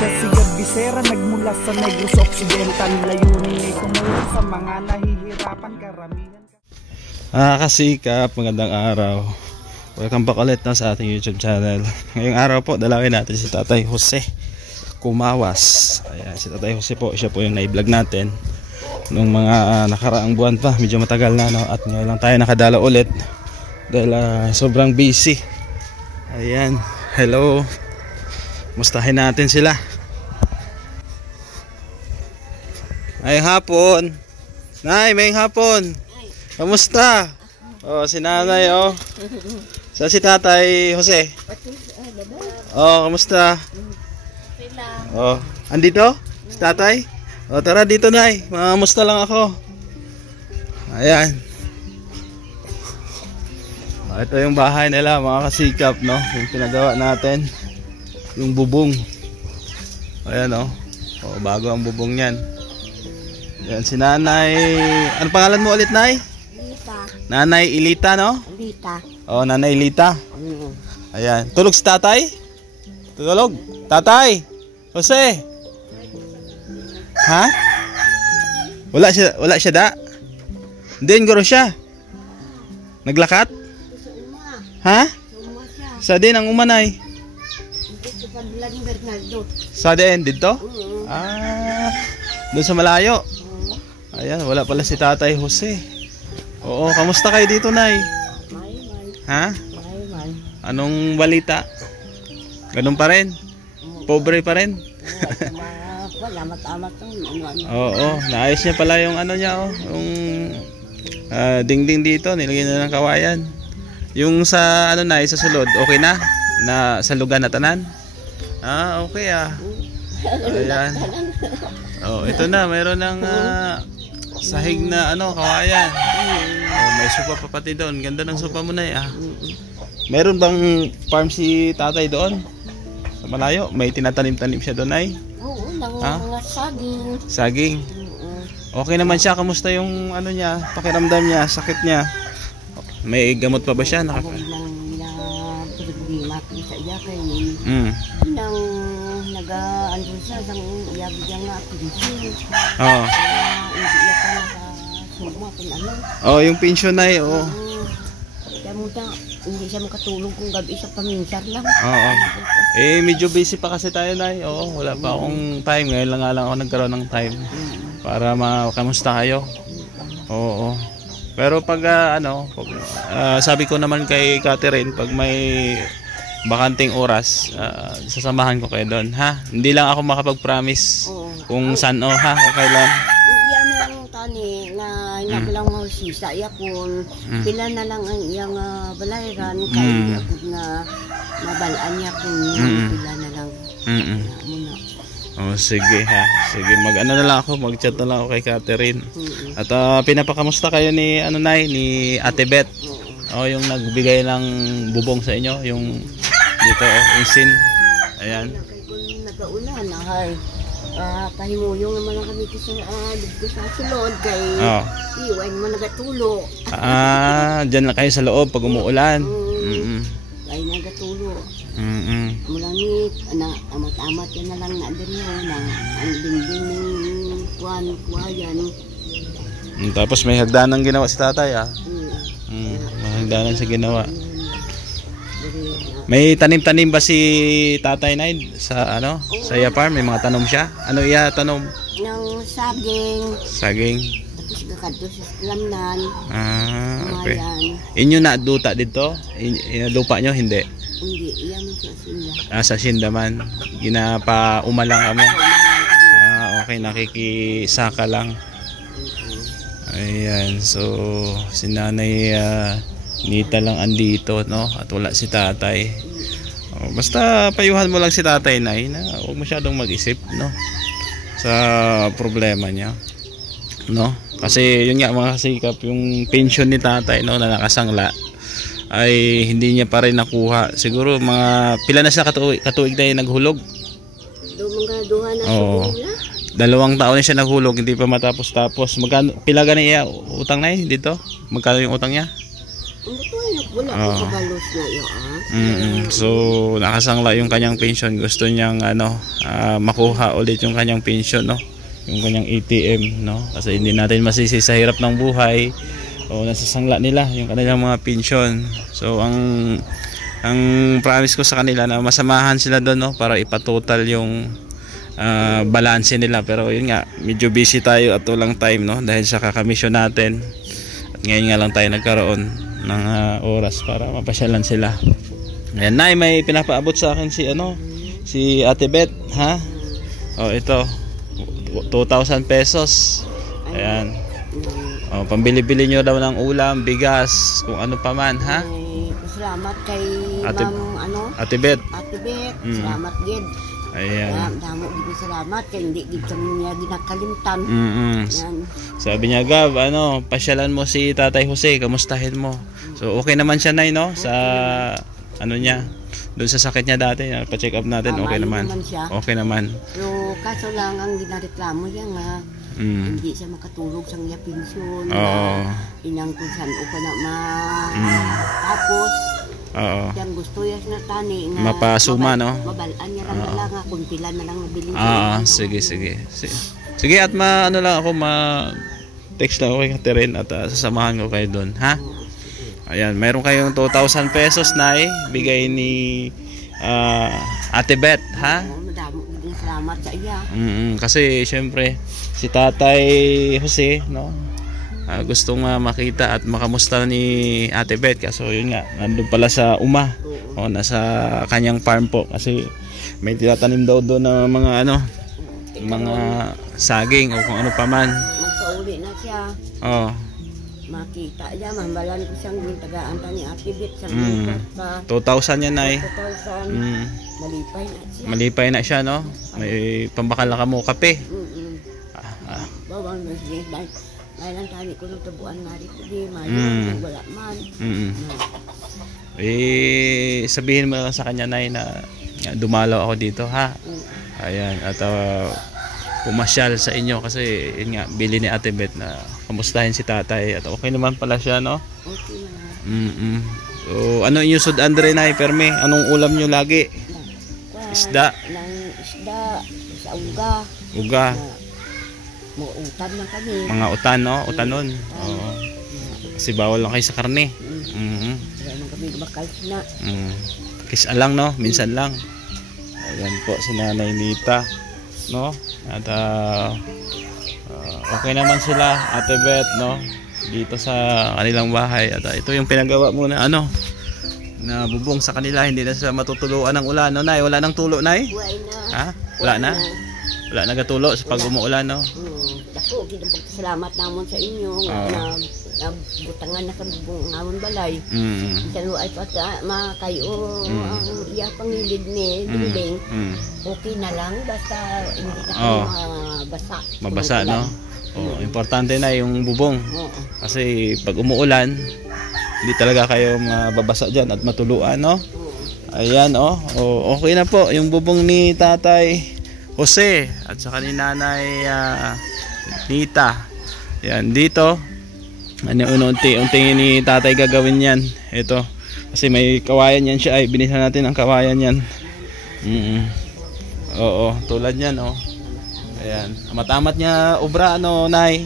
siya si Bisera, nagmula sa Negros Occidental. Layunin ay tumulong sa mga nahihirapan karamihan. Kasikap, magandang araw. Welcome back ulit na sa ating YouTube channel. Ngayong araw po, dalawin natin si Tatay Jose Kumawas. Ayan, si Tatay Jose po, siya po yung na-vlog natin nung mga nakaraang buwan pa. Medyo matagal na, no? At ngayon lang tayo nakadala ulit dahil sobrang busy. Ayan, hello. Mustahin natin sila. Ay, hapon. Nay, may hapon. Kamusta? Oh, si nanay, oh. Sa si Tatay Jose. Oh, kamusta? Oh, andito? Si Tatay? Oh, tara dito, nay. Mamusta lang ako. Ayan. Oh, ito yung bahay nila, mga kasikap, no? Yung pinagawa natin. Yung bubong. Ayan, oh. Oh, bago ang bubong niyan. Ayan, si nanay. Ano pangalan mo ulit, nay? Nanay Ilita, no? Ilita. Oh, Nanay Ilita. Ayan. Tulog si Tatay? Tulog? Tatay? Jose? Ha? Wala siya da? Hindi, guro siya. Naglakat? Ha? Sa din ang umanay? Sa din, dito? Doon sa malayo? Ayan, wala pala si Tatay Jose. Oo, kamusta kayo dito, nay? Ha? Anong balita? Ganun pa rin? Pobre pa rin? Oo, naayos niya pala yung ano niya, oh. Yung dingding dito, nilagyan na ng kawayan. Yung sa ano na, sa sulod, okay na? Na sa lugar na tanan? Okay ah. Ayan. Oh, ito na, mayroon ng sahig na ano, kawayan. Oh, may sopa pa pati doon. Ganda ng sopa mo na eh. Meron bang farm si Tatay doon? Sa malayo? May tinatanim-tanim siya doon ay? Oo, mga saging. Saging? Okay naman siya. Kamusta yung ano niya? Pakiramdam niya? Sakit niya? May gamot pa ba siya? Nag-andun siya sang iyabigyan nga pension. Oo. Hindi niya pa nakasuma kung ano. Oh, yung pension na eh. Oo. Kaya muta, hindi siya makatulong kung gabi siya paminsar lang. Oo. Eh, medyo busy pa kasi tayo na eh. Oo, wala pa akong time. Ngayon lang nga lang ako nagkaroon ng time para makamusta kayo. Oo. Pero pag sabi ko naman kay Catherine, pag may bakanting oras, sasamahan ko kayo doon, ha? Hindi lang ako makapag-promise kung saan, ha? Okay lang. Iyan mo lang tani na inabilang mo sisa, yakon, pila na lang ang iyang balayran, kaya yakon na mabalaan niya kung pila na lang. Muna. Oh, sige ha. Sige, mag-ano na lang ako, mag-chat na lang ako kay Catherine. At pinapakamusta kayo ni ni Ate Beth. Oh, yung nagbigay ng bubong sa inyo, yung dito, insin. Ayan. Kung nagaulan, kahimuyong naman lang kami dito sa sulod, kay iwan mo nagatulo. Dyan lang kayo sa loob pag umuulan. Kaya nagatulo. Mula ni, amat-amat yan na lang na din yun, ang dingding ng kuwayan. Tapos may hagdanang ginawa si Tatay, may hagdanan siya ginawa. May tanim-tanim ba si Tatay Nay sa sa iya farm? May mga tanom siya? Ano iya tanom? Ng saging. Saging. Tapos kakadto sa lamnan. Okay. Inyo na duta dito? Lupa nyo? Hindi? Hindi, iyan sa sinda. Sa sinda man. Ginapa-umalang kamo? Okay, nakikisaka lang. Ayan, so si Nanay Nita lang andito, no? At wala si Tatay. Basta payuhan mo lang si Tatay, Nay, na huwag masyadong mag-isip, no? Sa problema niya, no? Kasi yun nga, mga kasikap, yung pension ni Tatay, no, na nakasangla ay hindi niya pa rin nakuha. Siguro mga pila na siya katuig na yung naghulog. Duha na siguro na. 2 taon na siya naghulog, hindi pa matapos-tapos. Magkano pila gani iya utang na dito? Magkano yung utang niya? Ang butuin Wala Oo. ko kabalos na yun. So nakasangla yung kanyang pension, gusto niyang makuha ulit yung kanyang pension, no, yung kanyang ATM, no, kasi hindi natin masisi sa hirap ng buhay o nasasangla nila yung kanilang mga pension. So ang promise ko sa kanila na masamahan sila doon, no, para ipatotal yung balanse nila. Pero yun nga, medyo busy tayo at walang time, no, dahil sa kakamisyon natin. At ngayon nga lang tayo nagkaroon ng oras para mapasyalan sila. Ayan, Nay, may pinapaabot sa akin si Ate Beth, ha? Oh, ito 2,000 pesos. Ayan. Oh, pambili-bili nyo daw ng ulam, bigas, kung ano pa man, ha? Salamat kay Ate- Ma'am Ate Beth. Ate Beth. Salamat gid. Ayan. Damo gid salamat kay hindi gid kami niya ginakalimtan. Yan. Sabi niya, Gab, pasyalan mo si Tatay Jose, kamustahin mo. So okay naman siya, Nay, no? Sa niya, doon sa sakit niya dati, pa-check up natin, okay naman. siya. Okay naman. Pero kaso lang ang ginareklamo niya nga hindi siya makatulog sa iya pensyon. Oo. Inang kung saan o pa na tapos Oo. yan gusto niya na tani nga Mapasuma, no? mabalaan niya lang na lang kung pila na lang nabili Sige. Sige, at text lang ako kay Catherine at sasamahan ko kayo doon, ha? Ayan, meron kayong 2,000 pesos, Nay, bigay ni Ate Beth, ha? Madamo din salamat sa iya. Kasi syempre si Tatay Jose, no, gustong makita at makamusta ni Ate Beth, kaso yun nga, nandun pala sa nasa kanyang farm po, kasi may tinatanim daw doon na mga mga saging o kung ano pa man. Magpauli na siya. Makita niya, mambalan ko siyang tagaan ta ni Ate Beth sa pa. 2,000 yan, Nay. 2,000. Malipay na siya, no? May pambakal na kamo kape. Bawang na siya. Dahil ang tani ko nung tabuan nga rin ko di. Mayo, wala man. Sabihin mo lang sa kanya, Nay, na dumalaw ako dito, ha? Ayan, at pumasyal sa inyo kasi yun nga, bili ni Ate Beth na kamustahin si Tatay at okay naman pala siya, no? Okay na. So ano yung sud Andre, Nay, perme? Anong ulam nyo lagi? Isda? Isda, sa uga. Mga utan na kami. Mga utan, no? Utanon. Oo. Kasi bawal lang kayo sa karne. Kaya nang kami bakal na. Kisa lang, no? Minsan lang. Ayan po si Nanay Nita, no? At okay naman sila, Ate Beth, no? Dito sa kanilang bahay. At ito yung pinagawa muna, na bubong sa kanila, hindi na sila matutuluan ng ulan, no, Nay? Wala nang tulo, Nay? Ha? Wala na? Wala na gatulo sa pag umuulan, no? Dako, salamat namon sa inyo na butangan na sa bubong namon balay. Salo ay makayo ang iya pangilid ni building. Okay na lang basta hindi na mabasa. Mabasa, no? Importante na yung bubong. Kasi pag umuulan, hindi talaga kayo mababasa dyan at matuluan, no? Ayan, okay na po yung bubong ni Tatay Jose at saka ni Nanay Nita. Yan, dito unti-unti ni Tatay gagawin yan. Ito, kasi may kawayan yan siya, ay binisa natin ang kawayan yan. Oo, tulad yan, ayan, amat-amat niya obra, Nay?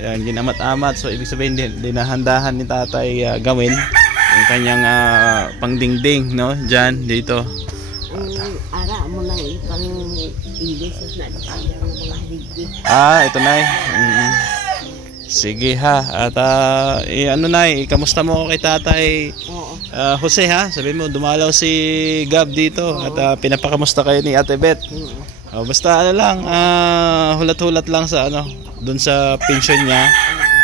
Ayan, ginamat-amat. So ibig sabihin dinahandahan ni Tatay gawin yung kanyang pangdingding, no? Diyan, dito. Ara mo nang ipang English na ito, Nay. Sige, ha. At Nay, kamusta mo ako kay Tatay Jose, ha? Sabihin mo, dumalaw si Gab dito at pinapakamusta kayo ni Ate Beth. Basta hulat-hulat lang sa doon sa pension niya.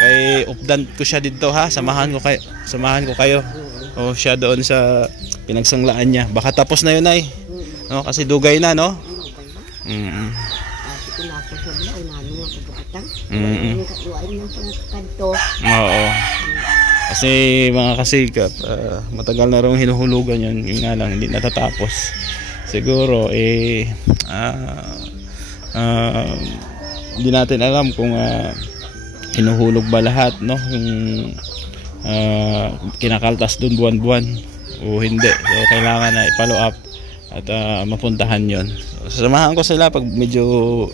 Kay updan ko siya dito, ha. Samahan ko kayo. Siya doon sa pinagsanglaan niya. Baka tapos na yun, Nay. Kasi dugay na, no? Oo. Kasi mga kasikap, matagal na rin hinuhulugan yun. Yung nga lang, hindi natatapos. Siguro, hindi natin alam kung hinuhulog ba lahat, no? Yung kinakaltas dun buwan-buwan o hindi. So kailangan na i-follow up at mapuntahan yon. So, samahan ko sila pag medyo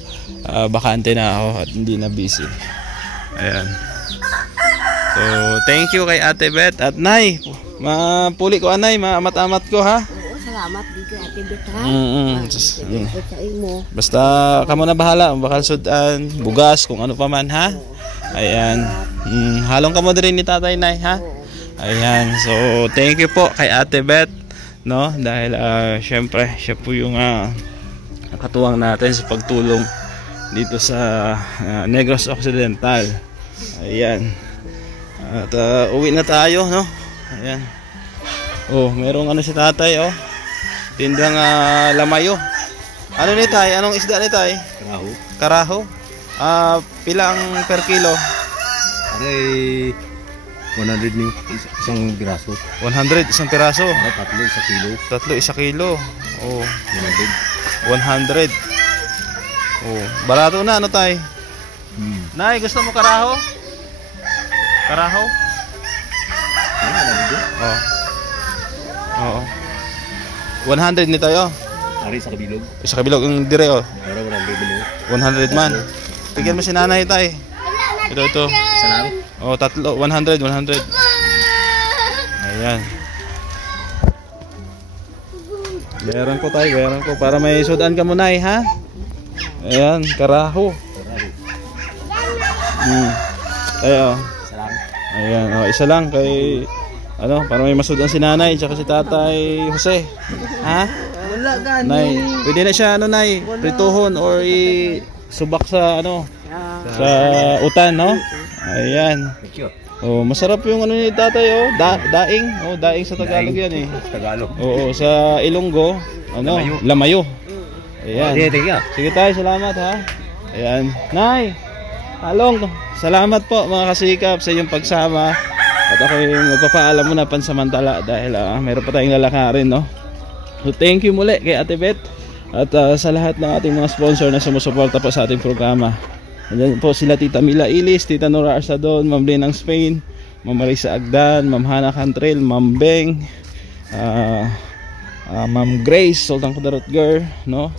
bakante na ako at hindi na busy. Ayan. So thank you kay Ate Beth at Nay. Mapuli ko anay, maamat-amat ko ha. Oo, salamat dito Ate Bet ha. Sa imo. Basta kamo na bahala, bakal sudan, bugas kung ano pa man ha. Ayan. Halong kamo din ni Tatay Nay ha. Ayan. So thank you po kay Ate Beth, no, dahil syempre siya po yung katuwang natin sa pagtulong dito sa Negros Occidental. Ayan. At uwi na tayo, no. Ayan. Oh, merong ano si Tatay, oh. Tindang lamayo. Ano ni Tay? Anong isda ni Tay? Karaho. Karaho. Pilang per kilo? Ay 100 ni isang piraso. 100 isang piraso. Tatlo isa kilo. Tatlo isa kilo. Oh, 100. 100. Oh, barato na ano Tay? Nay, gusto mo karaho? Karaho? Oh. Oo. 100 ni tayo. Ari sa kabilog. Sa kabilog yung dire oh. Pero 100 man. Bigyan mo si Nanay Tay. Ito. Salam. Oh, tatlo 100. Ayan. Bayaran ko Tay, bayaran ko para may sudan ka muna ha. Ayan, karaho. Ayan. Salam. Ayan, oh, isa lang kay ano, para may masudan si Nanay tsaka si Tatay Jose. Ha? Wala gani. Nay, pwede na siya ano Nay, prituhon or subak sa ano, sa utan, no? Ayan. Thank you. Oh, masarap yung ano ni Tatay oh, daing. Oh, daing sa Tagalog yan eh. Tagalog. Oo, sa Ilonggo, ano, lamayo. Ayan. Sige Tay, salamat ha. Ayan. Nay, halong, salamat po mga kasikap sa inyong pagsama. At ako yung magpapaalam muna pansamantala dahil mayroon pa tayong lalakarin, no? So thank you muli kay Ate Beth at sa lahat ng ating mga sponsor na sumusuporta po sa ating programa. Andyan po sila Tita Mila Ilis, Tita Nora Arsadon, Ma'am Lynn ng Spain, Ma'am Marisa Agdan, Ma'am Hana Cantrell, Ma'am Beng, Ma'am Grace, Sultan Kudarot Girl, no?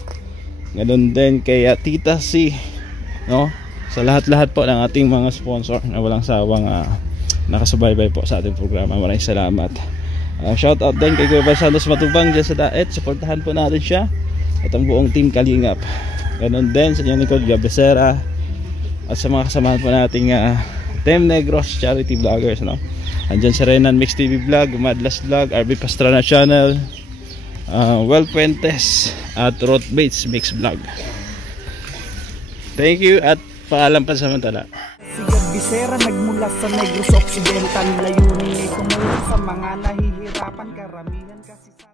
Ganun din kay Tita C, no? Sa lahat-lahat po ng ating mga sponsor na walang sawang nakasubaybay po sa ating programa. Maraming salamat. Shout out din kay Kuya Santos Matubang dyan sa Daet. Supportahan po natin siya at ang buong team Kalingap. Ganon din sa inyong likod Gabesera at sa mga kasamahan po nating Team Negros Charity Vloggers, no? Andyan si Renan Mix TV Vlog, Madlas Vlog, RB Pastrana Channel, Well Puentes at Roth Bates Mix Vlog. Thank you at paalam pansamantala. Si Gabisera nagmula sa Negros Occidental, layunin ay tumulong sa mga nahihirapan, karamihan kasi sa